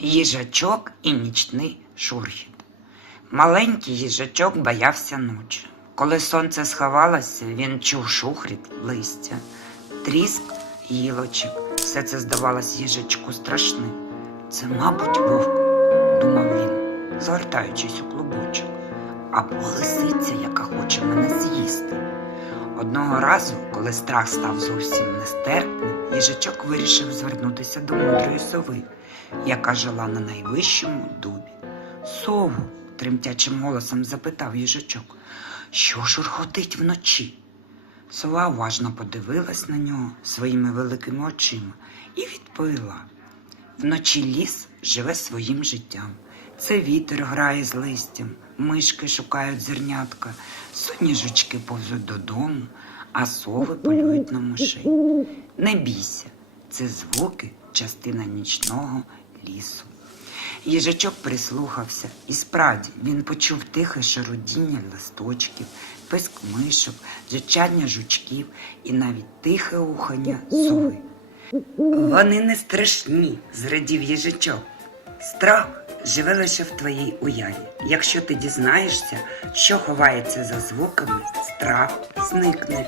Їжачок і нічний шурхіт. Маленький їжачок боявся ночі. Коли сонце сховалося, він чув шухріт листя, тріск гілочок. Все це здавалось їжачку страшним. Це, мабуть, вовк, думав він, згортаючись у клубочок, або лисиця, яка хоче мене з'їсти. Одного разу, коли страх став зовсім нестерпним, їжачок вирішив звернутися до мудрої сови, яка жила на найвищому дубі. Сову, тремтячим голосом запитав їжачок, що шурхотить вночі. Сова уважно подивилась на нього своїми великими очима і відповіла: вночі ліс живе своїм життям. Це вітер грає з листям, мишки шукають зернятка, сонні жучки повзуть додому, а сови полюють на мишей. Не бійся, це звуки, частина нічного лісу. Їжачок прислухався, і справді він почув тихе шарудіння листочків, писк мишок, джичання жучків і навіть тихе ухання сови. Вони не страшні, зрадів їжачок. Страх живе лише в твоїй уяві. Якщо ти дізнаєшся, що ховається за звуками, страх зникне.